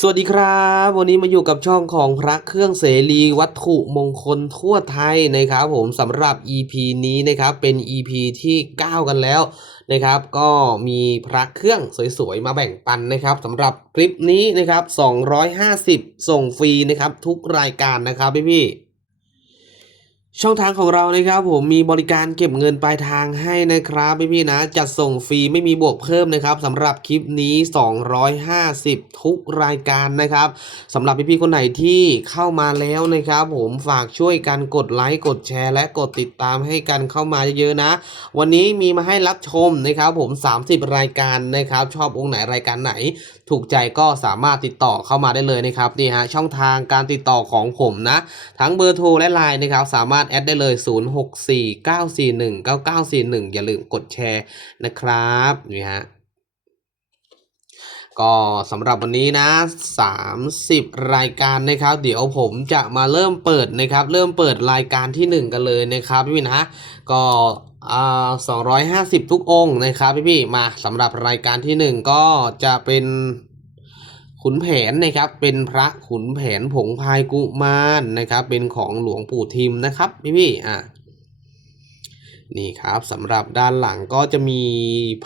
สวัสดีครับ วันนี้มาอยู่กับช่องของพระเครื่องเสรีวัตถุมงคลทั่วไทยนะครับผมสำหรับ EP นี้นะครับเป็น EP ที่ 9 กันแล้วนะครับ ก็มีพระเครื่องสวยๆ มาแบ่งปันนะครับสำหรับคลิปนี้นะครับ 250 ส่งฟรีนะครับทุกรายการนะครับพี่ๆ ช่องทางของเรานะครับผมมีบริการเก็บเงินปลายทางให้นะครับพี่ๆนะจัดส่งฟรีไม่มีบวกเพิ่มนะครับสำหรับคลิปนี้ 250 ทุกรายการนะครับสำหรับพี่ๆคนไหนที่เข้ามาแล้วนะครับ ผมฝากช่วยกันกดไลค์กดแชร์ และกดติดตามให้กันเข้ามาเยอะๆนะ วันนี้มีมาให้รับชมนะครับ ผม 30 รายการนะครับ ชอบองค์ไหนรายการไหน ถูกใจก็สามารถติดต่อเข้ามาได้เลยนะครับนี่ฮะช่องทางการติดต่อของผมนะ ทั้งเบอร์โทรและไลน์นะครับสามารถแอดได้เลย 0649419941 อย่าลืมกดแชร์นะครับนี่ฮะก็สำหรับวันนี้นะ 30 รายการนะครับ เดี๋ยวผมจะมาเริ่มเปิดนะครับ เริ่มเปิดรายการที่ 1 กันเลยนะครับพี่นะก็อ่า250ทุกองค์นะครับพี่พี่มาสำหรับรายการที่ 1 ก็จะเป็น ขุนแผนนะครับเป็นพระขุนแผนผงพายกุมารนะครับ เป็นของหลวงปู่ทิมนะครับพี่พี่อะนี่ครับสำหรับด้านหลังก็จะมี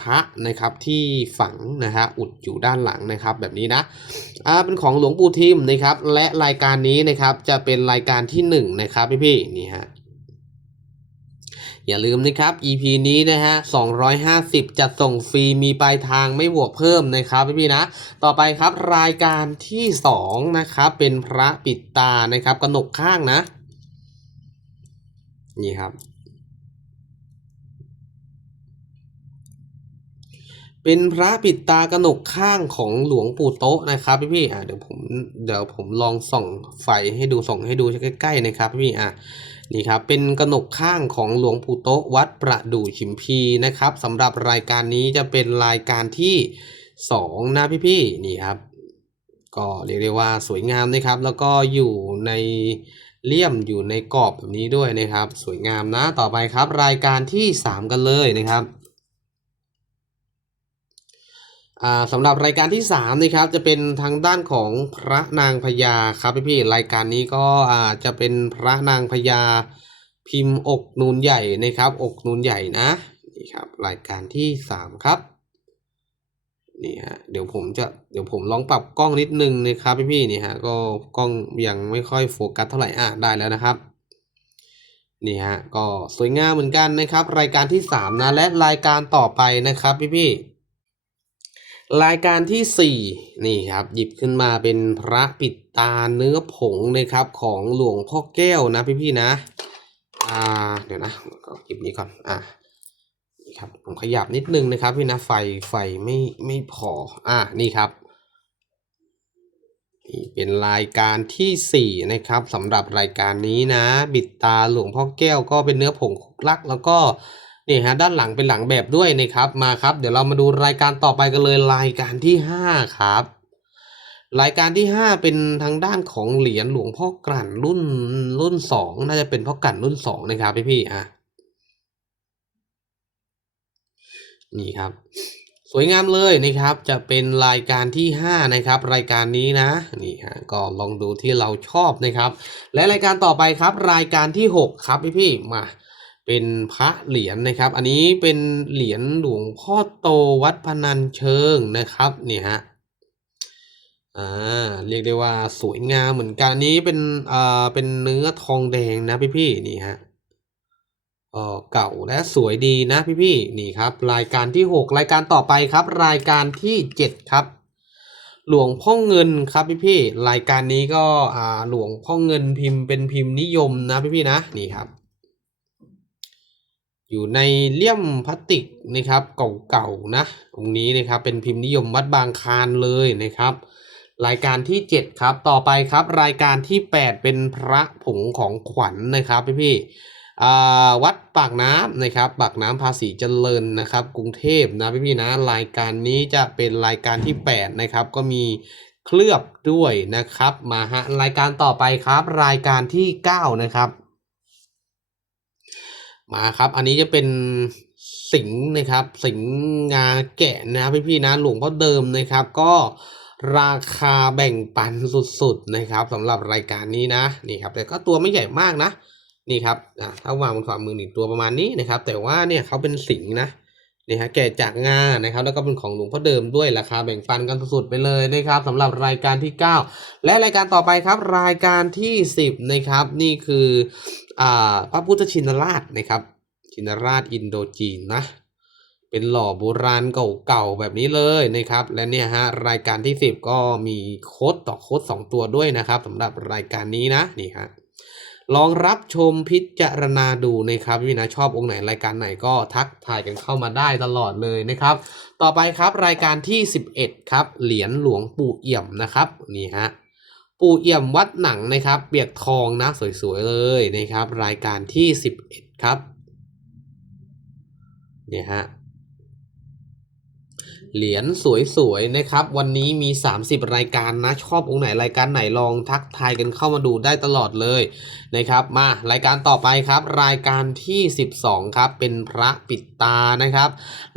พระนะครับที่ฝังนะฮะอุดอยู่ด้านหลังนะครับแบบนี้นะอ่าเป็นของหลวงปู่ทิมนะครับ และรายการนี้นะครับจะเป็นรายการที่หนึ่งนะครับพี่พี่นี่ฮะ อย่าลืมนะครับ EP นี้นะฮะ 250 จัดส่งฟรีมีปลายทางไม่บวกเพิ่มนะครับพี่ๆนะ ต่อไปครับรายการที่ 2 นะครับ เป็นพระปิดตานะครับกระหนกข้างนะ นี่ครับเป็นพระปิดตากระหนกข้างของหลวงปู่โต๊ะนะครับพี่พี่อะเดี๋ยวผมเดี๋ยวผมลองส่องไฟให้ดูส่องให้ดูใกล้ๆนะครับพี่พี่อะ นี่ครับเป็นกระหนกข้างของหลวงปู่โต๊ะวัดประดู่ชิมพีนะครับสำหรับรายการนี้จะเป็นรายการที่สองนะพี่พี่ๆนี่ครับ ก็เรียกได้ว่าสวยงามนะครับ แล้วก็อยู่ในเลี่ยมอยู่ในกรอบแบบนี้ด้วยนะครับ สวยงามนะต่อไปครับ รายการที่สามกันเลยนะครับ อ่า สำหรับรายการที่3นะครับจะเป็นทางด้านของพระนางพญาครับพี่ๆรายการนี้ก็อ่าจะเป็นพระนางพญาพิมพ์อกนูนใหญ่นะครับ อกนูนใหญ่นะนี่ครับรายการที่ 3 ครับนี่ฮะเดี๋ยวผมจะเดี๋ยวผมลองปรับกล้องนิดนึงนะครับพี่ๆนี่ฮะก็กล้องยังไม่ค่อยโฟกัสเท่าไหร่อะได้แล้วนะครับนี่ฮะก็สวยงามเหมือนกันนะครับ รายการที่ 3 นะและรายการต่อไปนะครับพี่ๆ รายการที่ 4 นี่ครับ หยิบขึ้นมาเป็นพระปิดตาเนื้อผงนะครับ ของหลวงพ่อแก้วนะพี่ๆนะ อ่าเดี๋ยวนะก็เก็บนี้ก่อนอ่านี่ครับผมขยับนิดนึงนะครับพี่นะไฟไฟไม่ไม่พออ่านี่ครับนี่เป็นรายการที่สี่นะครับสำหรับรายการนี้นะ บิดตาหลวงพ่อแก้วก็เป็นเนื้อผงคุกลัก แล้วก็ นี่ฮะด้านหลังเป็นหลังแบบด้วยนะครับมาครับ เดี๋ยวเรามาดูรายการต่อไปกันเลยรายการที่ห้าครับรายการที่ห้าเป็นทางด้านของเหรียญหลวงพ่อกลั่นรุ่นรุ่นสองน่าจะเป็นพ่อกลั่นรุ่นสองนะครับพี่พี่ๆอะนี่ครับ สวยงามเลยนะครับ จะเป็นรายการที่ห้านะครับ รายการนี้นะนี่ฮะก็ลองดูที่เราชอบนะครับ และรายการต่อไปครับ รายการที่หกครับพี่พี่ๆมา เป็นพระเหรียญนะครับ อันนี้เป็นเหรียญหลวงพ่อโตวัดพนัญเชิงนะครับเนี่ยฮะอ่าเรียกได้ว่าสวยงามเหมือนกันอันนี้เป็นอ่าเป็นเนื้อทองแดงนะพี่พี่นี่ฮะเออเก่าและสวยดีนะพี่พี่นี่ครับ รายการที่หกรายการต่อไปครับ รายการที่เจ็ดครับ หลวงพ่อเงินครับพี่พี่รายการนี้ก็อ่าหลวงพ่อเงินพิมพ์เป็นพิมพ์นิยมนะพี่พี่นะนี่ครับ อยู่ในเลี่ยมพลาสติกนะครับเก่าๆนะตรงนี้นะครับเป็นพิมพ์นิยมวัดบางคานเลยนะครับ รายการที่ 7 ครับต่อไปครับ รายการที่ 8 เป็นพระผงของขวัญนนะครับพี่พี่อ่าวัดปากน้ำนะครับปากน้ำภาษีเจริญนะครับ กรุงเทพนะพี่พี่นะรายการนี้จะเป็นรายการที่ 8 นะครับ ก็มีเคลือบด้วยนะครับมาฮะรายการต่อไปครับ รายการที่ 9 นะครับ มาครับ อันนี้จะเป็นสิงห์นะครับ สิงห์งาแกะนะพี่พี่ๆนะหลวงพ่อเดิมนะครับ ก็ราคาแบ่งปันสุดๆนะครับสำหรับรายการนี้นะนี่ครับ แต่ก็ตัวไม่ใหญ่มากนะ นี่ครับอ่าถ้าวางบนฝ่ามือหนึ่งตัวประมาณนี้นะครับ แต่ว่าเนี่ยเขาเป็นสิงห์นะนี่ฮะแกะจากงานะครับ แล้วก็เป็นของหลวงพ่อเดิมด้วยราคาแบ่งปันกันสุดๆไปเลยนะครับสำหรับรายการที่ 9 และรายการต่อไปครับ รายการที่ 10นะครับนี่คือ พระพุทธชินราชนะครับ ชินราชอินโดจีนนะ เป็นหล่อโบราณเก่าๆแบบนี้เลยนะครับ และเนี่ยฮะรายการที่ 10 ก็มีโค้ดต่อโค้ด2ตัวด้วยนะครับสำหรับรายการนี้นะนี่ฮะลองรับชมพิจารณาดูนะครับพี่นะชอบองค์ไหนรายการไหนก็ทักทายกันเข้ามาได้ตลอดเลยนะครับ ต่อไปครับรายการที่ 11 ครับ เหรียญหลวงปู่เอี่ยมนะครับนี่ฮะ ปู่เอี่ยมวัดหนังนะครับ เปียกทองนะสวยๆเลยนะครับ รายการที่ 11 ครับเนี่ยฮะเหรียญสวยๆนะครับ วันนี้มี 30 รายการนะ ชอบองค์ไหนรายการไหนลองทักทายกันเข้ามาดูได้ตลอดเลยนะครับ มารายการต่อไปครับ รายการที่ 12 ครับ เป็นพระปิดตานะครับ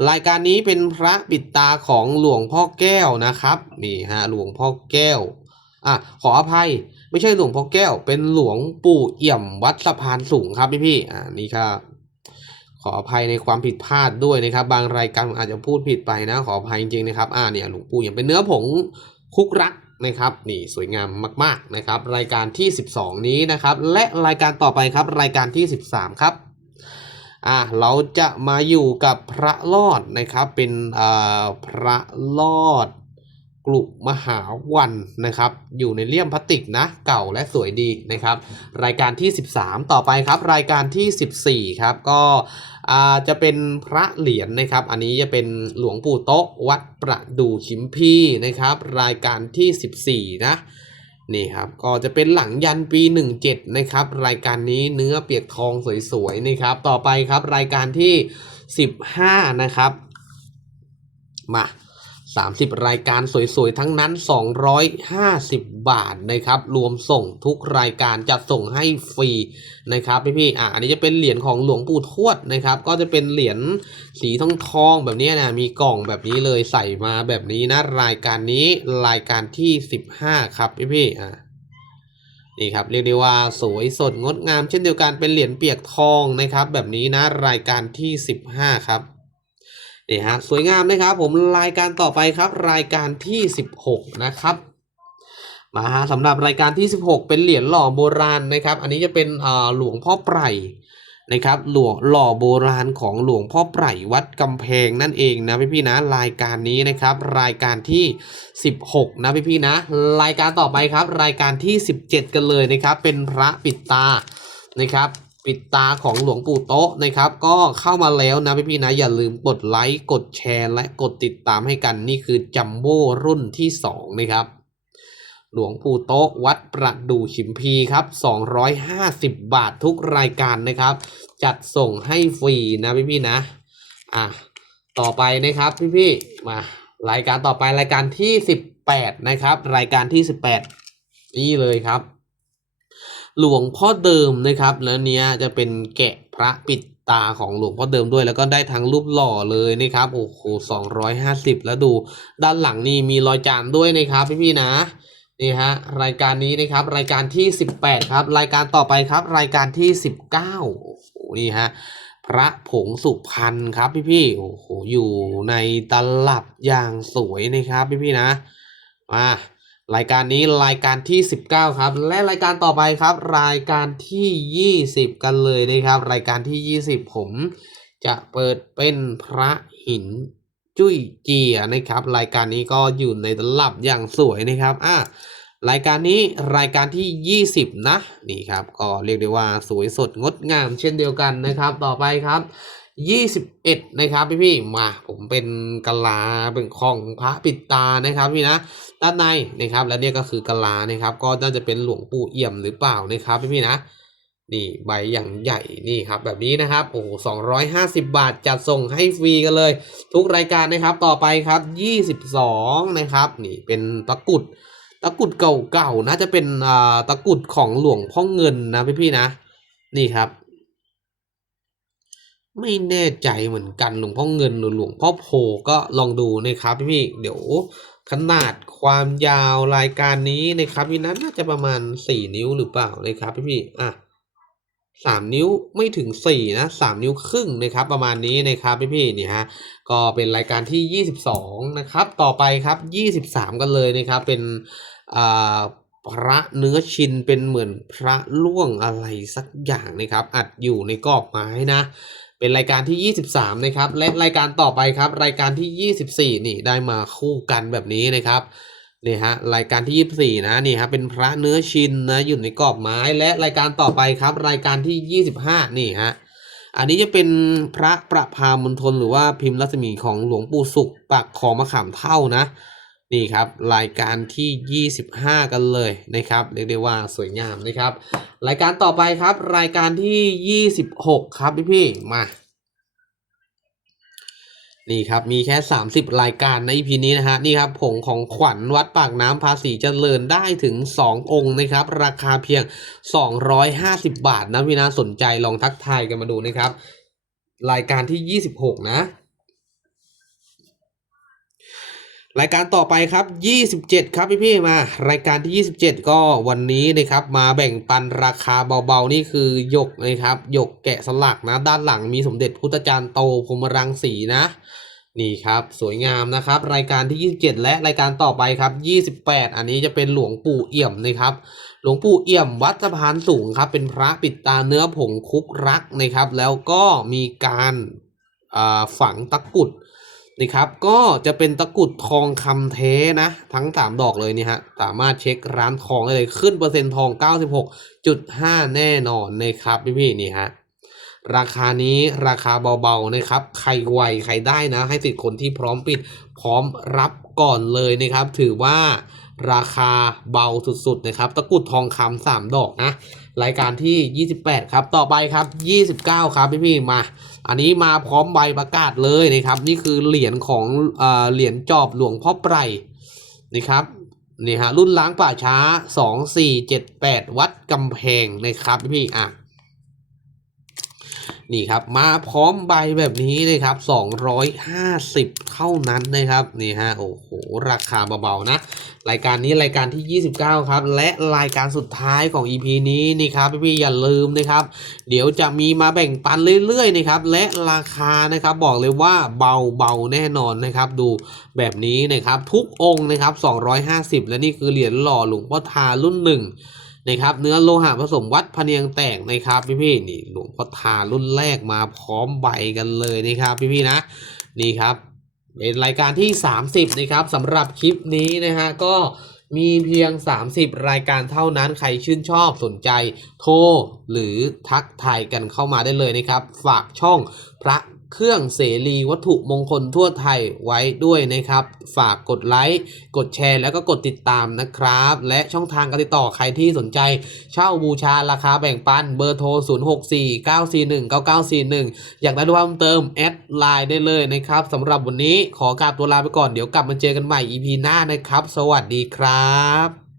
รายการนี้เป็นพระปิดตาของหลวงพ่อแก้วนะครับนี่ฮะหลวงพ่อแก้ว อะขออภัย ไม่ใช่หลวงพ่อแก้ว เป็นหลวงปู่เอี่ยมวัดสะพานสูงครับพี่ๆอ่านี่ครับขออภัยในความผิดพลาดด้วยนะครับ บางรายการอาจจะพูดผิดไปนะ ขออภัยจริงๆนะครับ อ่าเนี่ยหลวงปู่อย่างเป็นเนื้อผงคุกรักนะครับ นี่สวยงามมากๆนะครับ รายการที่ 12 นี้นะครับ และรายการต่อไปครับ รายการที่ 13 ครับอ่าเราจะมาอยู่กับพระรอดนะครับ เป็นอ่าพระรอด กลุมหาวันนะครับ อยู่ในเลี่ยมพลาสติกนะ เก่าและสวยดีนะครับ รายการที่ 13 ต่อไปครับ รายการที่ 14 ครับ ก็จะเป็นพระเหรียญนะครับ อันนี้จะเป็นหลวงปู่โต๊ะวัดประดู่ชิมพีนะครับ รายการที่ 14 นะนี่ครับ ก็จะเป็นหลังยันปี 17 นะครับ รายการนี้เนื้อเปียกทองสวยๆนะครับ ต่อไปครับรายการที่ 15 นะครับ มา 30 รายการสวยๆ ทั้งนั้น 250 บาทนะครับ รวมส่งทุกรายการจะส่งให้ฟรีนะครับพี่ๆอะอันนี้จะเป็นเหรียญของหลวงปู่ทวดนะครับ ก็จะเป็นเหรียญสีทองทองแบบนี้นะมีกล่องแบบนี้เลยใส่มาแบบนี้นะ รายการนี้รายการที่ 15 ครับพี่ๆอะนี่ครับเรียกได้ว่าสวยสดงดงาม เช่นเดียวกันเป็นเหรียญเปียกทองนะครับ แบบนี้นะรายการที่ 15 ครับ นี่ฮะสวยงามนะครับผมรายการต่อไปครับ รายการที่ 16 นะครับมาฮะสำหรับรายการที่ 16 เป็นเหรียญหล่อโบราณนะครับ อันนี้จะเป็นอ่าหลวงพ่อไพรนะครับหลวงหล่อโบราณของหลวงพ่อไพรวัดกำแพงนั่นเองนะพี่ๆนะรายการนี้นะครับ รายการที่ 16 นะพี่ๆนะ รายการต่อไปครับ รายการที่ 17 กันเลยนะครับ เป็นพระปิดตานะครับ ปิดตาของหลวงปู่โต๊ะนะครับ ก็เข้ามาแล้วนะพี่ๆนะอย่าลืมกดไลค์กดแชร์และกดติดตามให้กันนี่คือจัมโบ้รุ่นที่2นะครับหลวงปู่โต๊ะวัดประดู่ชิมพีครับ 250 บาททุกรายการนะครับ จัดส่งให้ฟรีนะพี่ๆนะอะต่อไปนะครับพี่ๆมารายการต่อไปรายการที่ 18 นะครับ รายการที่ 18 นี่เลยครับ หลวงพ่อเดิมนะครับ แล้วเนี้ยจะเป็นแกะพระปิดตาของหลวงพ่อเดิมด้วย แล้วก็ได้ทั้งรูปหล่อเลยนะครับโอ้โห250แล้วดู ด้านหลังนี่มีรอยจานด้วยนะครับพี่ๆนะนี่ฮะรายการนี้นะครับรายการที่ 18 ครับ รายการต่อไปครับ รายการที่ 19โอ้โหนี่ฮะพระผงสุพรรณครับพี่ๆโอ้โหอยู่ในตลับอย่างสวยนะครับพี่ๆนะมา รายการนี้รายการที่ 19 ครับ และรายการต่อไปครับ รายการที่ 20 กันเลยนะครับ รายการที่ 20 ผมจะเปิดเป็นพระหินจุ้ยเจียนะครับ รายการนี้ก็อยู่ในตลับอย่างสวยนะครับอะรายการนี้รายการที่ 20 นะ นี่ครับ ก็เรียกได้ว่าสวยสดงดงามเช่นเดียวกันนะครับ ต่อไปครับ 21นะครับพี่พี่มาผมเป็นกะลาเป็นของพระปิดตานะครับพี่นะด้านในนะครับแล้วเนี่ยก็คือกะลานะครับ ก็น่าจะเป็นหลวงปู่เอี่ยมหรือเปล่านะครับพี่พี่นะนี่ใบอย่างใหญ่นี่ครับแบบนี้นะครับโอ้โหสองร้อยห้าสิบบาทจัดส่งให้ฟรีกันเลย ทุกรายการนะครับต่อไปครับยี่สิบสองนะครับนี่เป็นตะกุดตะกุดเก่าๆน่าจะเป็นอ่าตะกุดของหลวงพ่อเงินนะพี่ๆนะนี่ครับ ไม่แน่ใจเหมือนกันหลวงพ่อเงินหรือหลวงพ่อโพก็ลองดูนะครับพี่เดี๋ยวขนาดความยาวรายการนี้นะครับพี่นัทน่าจะประมาณสี่นิ้วหรือเปล่านะครับพี่พี่อะสามนิ้วไม่ถึงสี่นะสามนิ้วครึ่งนะครับประมาณนี้นะครับพี่พี่นี่ฮะก็เป็นรายการที่ยี่สิบสองนะครับต่อไปครับยี่สิบสามกันเลยนะครับเป็นอ่าพระเนื้อชินเป็นเหมือนพระล่วงอะไรสักอย่างนะครับ อัดอยู่ในกรอบไม้นะ เป็นรายการที่ 23 นะครับ และรายการต่อไปครับ รายการที่ 24 นี่ได้มาคู่กันแบบนี้นะครับนี่ฮะรายการที่ 24 นะนี่ฮะเป็นพระเนื้อชินนะอยู่ในกรอบไม้และรายการต่อไปครับ รายการที่ 25 นี่ฮะอันนี้จะเป็นพระประพามณฑลหรือว่าพิมพ์รัศมีของหลวงปู่สุขปักของมะขามเท่านะ นี่ครับรายการที่ 25 กันเลยนะครับเรียกได้ว่าสวยงามนะครับ รายการต่อไปครับรายการที่ 26 ครับพี่พี่มานี่ครับมีแค่ 30 รายการใน EP นี้นะฮะนี่ครับผงของขวัญวัดปากน้ำภาษีเจริญได้ถึง 2 องค์นะครับ ราคาเพียง 250 บาทนะพี่นะสนใจลองทักทายกันมาดูนะครับ รายการที่ 26 นะ รายการต่อไปครับ 27 ครับพี่พี่มา รายการที่ 27 ก็วันนี้นะครับมาแบ่งปันราคาเบาๆนี่คือหยกนะครับหยกแกะสลักนะ ด้านหลังมีสมเด็จพุทธจารย์โตพรหมรังสีนะนี่ครับสวยงามนะครับ รายการที่ 27 และรายการต่อไปครับ 28 อันนี้จะเป็นหลวงปู่เอี่ยมนะครับ หลวงปู่เอี่ยมวัดสะพานสูงครับ เป็นพระปิดตาเนื้อผงคุกรักนะครับ แล้วก็มีการฝังตะกุด นะครับก็จะเป็นตะกรุดทองคำเทนะ ทั้ง 3 ดอกเลยนี่ฮะสามารถเช็คร้านทองได้เลยขึ้นเปอร์เซ็นต์ทอง 96.5 แน่นอนนะครับพี่ๆนี่ฮะราคานี้ราคาเบาๆนะครับ ใครไวใครได้นะ ให้ติดคนที่พร้อมปิด พร้อมรับก่อนเลยนะครับ ถือว่าราคาเบาสุดๆนะครับ ตะกรุดทองคำสามดอกนะ รายการที่ 28 ครับ ต่อไปครับ 29 ครับพี่พี่มา อันนี้มาพร้อมใบประกาศเลยนะครับ นี่คือเหรียญของเอ่อเหรียญจอบหลวงพ่อไพรนะครับนี่ฮะรุ่นล้างป่าช้า 2478 วัดกำแพงนะครับพี่ๆอะ นี่ครับมาพร้อมใบแบบนี้เลยครับ 250 เท่านั้นนะครับนี่ฮะโอ้โหราคาเบาๆนะ รายการนี้รายการที่ 29 ครับ และรายการสุดท้ายของ EP นี้นี่ครับพี่ๆอย่าลืมนะครับ เดี๋ยวจะมีมาแบ่งปันเรื่อยๆนะครับและราคานะครับบอกเลยว่าเบาๆแน่นอนนะครับ ดูแบบนี้นะครับทุกองค์นะครับ 250 และนี่คือเหรียญหล่อหลวงพ่อทารุ่นห นึ่งนะครับ เนื้อโลหะผสมวัดพะเนียงแตกนะครับพี่ๆนี่หลวงพ่อทารุ่นแรกมาพร้อมใบกันเลยนะครับพี่ๆนะนี่ครับเป็นรายการที่ 30นะครับสำหรับคลิปนี้นะฮะก็มีเพียง 30 รายการเท่านั้นใครชื่นชอบสนใจ โทรหรือทักทายกันเข้ามาได้เลยนะครับ ฝากช่องพระ เครื่องเสรีวัตถุมงคลทั่วไทยไว้ด้วยนะครับ ฝากกดไลค์ กดแชร์ แล้วก็กดติดตามนะครับ และช่องทางการติดต่อใครที่สนใจ เช่าบูชาราคาแบ่งปันเบอร์โทร 0649419941 อยากได้รู้เพิ่มเติม แอดไลน์ได้เลยนะครับสำหรับวันนี้ขอกราบตัวลาไปก่อนเดี๋ยวกลับมาเจอกันใหม่ EP หน้านะครับ สวัสดีครับ